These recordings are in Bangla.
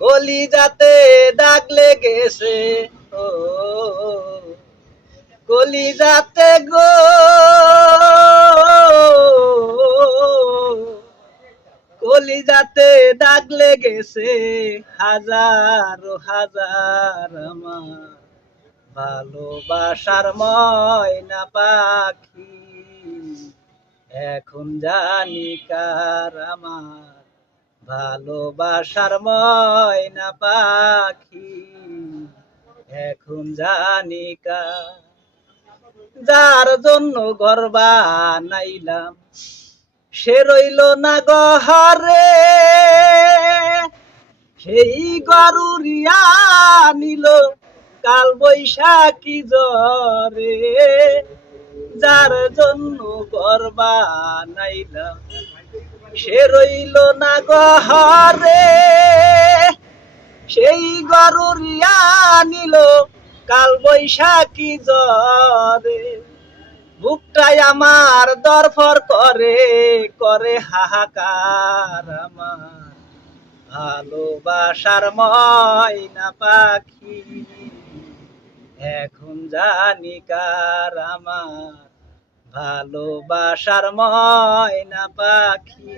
কলিজাতে দাগ লেগেছে, ও কলিজাতে গো, কলিজাতে দাগ লেগেছে, হাজার হাজার আমার ভালোবাসার ময়না পাখি। এখন জানি কার আমার ভালোবাসার ময়না পাখি। এখন জানি কার, যার জন্য ঘর বানাইলাম সে রইল না ঘরে, সেই গরুরিয়া নিল কাল বৈশাখী জ্বরে। যার জন্য ঘর বানাইলাম সে রইল না ঘরে, সেই গরুরিয়া নিল কাল বৈশাখী জ্বরে। বুকটাই আমার দরফর করে, করে হাহাকার আমার ভালোবাসার ময়না পাখি। এখন জানি কার আমার ভালোবাসার ময়না পাখি।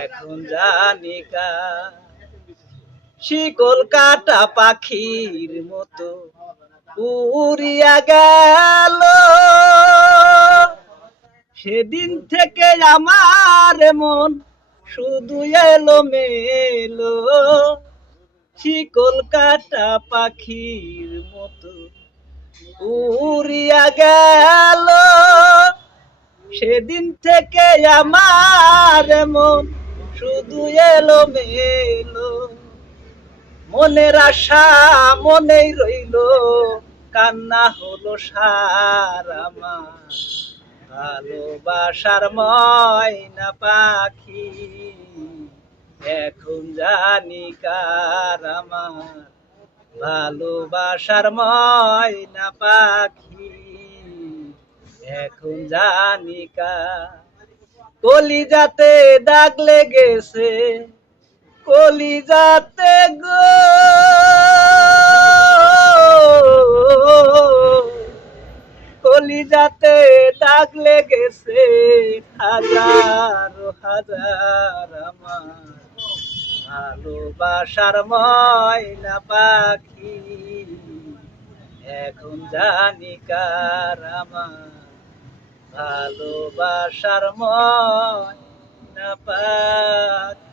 এখন জানি কার, শিকল কাটা পাখির মতো উড়িয়া গেল, সেদিন থেকে আমার মন শুধু এলো মেলো। শিকল কাটা পাখির মতো উড়িয়া গেল, সেদিন থেকে আমার মন শুধু এলো মেলো। মনের আশা মনেই রইল, কান্না হলো সার আমার ভালোবাসার ময়না পাখি। এখন জানি কার আমার ভালোবাসার ময়না পাখি। এখন জানি কার, কলিজাতে দাগ লেগেছে, কলিজাতে গো, কলিজাতে দাগ লেগেছে, হাজার হাজার আমার ভালোবাসার ময়না পাখি। এখন জানি কার আমার ভালোবাসার ময়না পাখি।